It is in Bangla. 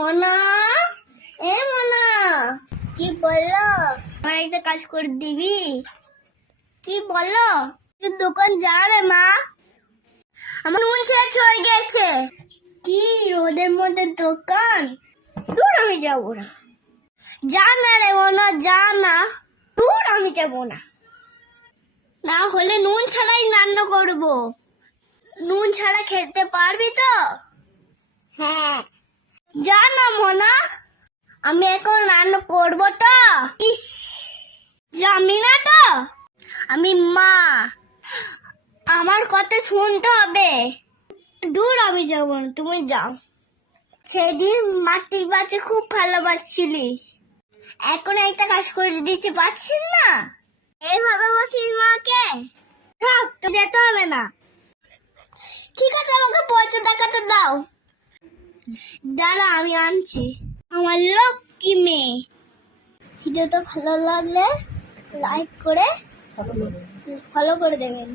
মোনা, এ মোনা, কি বললো? আমার একটা কাজ করে দিবি? কি বললো? তুই দোকান যা রে মা, আমার নুন শেষ হয়ে গেছে। কি রোদের মধ্যে দোকান? দূর, আমি যাবো না। যা না রে মোনা, যা না। দূর, আমি যাবো না। না হলে নুন ছাড়াই রান্না করবো। নুন ছাড়া খেতে পারবি তো? হ্যাঁ। যা না মোনা, আমি এখন রান্না করবো তো। ইস, জানি না তো, আমি মা, আমার কথা শুনতে হবে। দূর, আমি যাবো না, তুমি যাও। সেদিন মাটির বাচ্চা খুব ভালোবাসছিলিস, এখন একটা কাজ করে দিতে পারছিস না। এই ভালোবাসিস মাকে? থাক, তো যেতে হবে না। ঠিক আছে, আমাকে পয়সা দেখাতে দাও। দাঁড়া, আমি আনছি। আমার লক্ষ্মী মেয়ে। ভিডিওটা ভালো লাগলে লাইক করে ফলো করে দেবেন।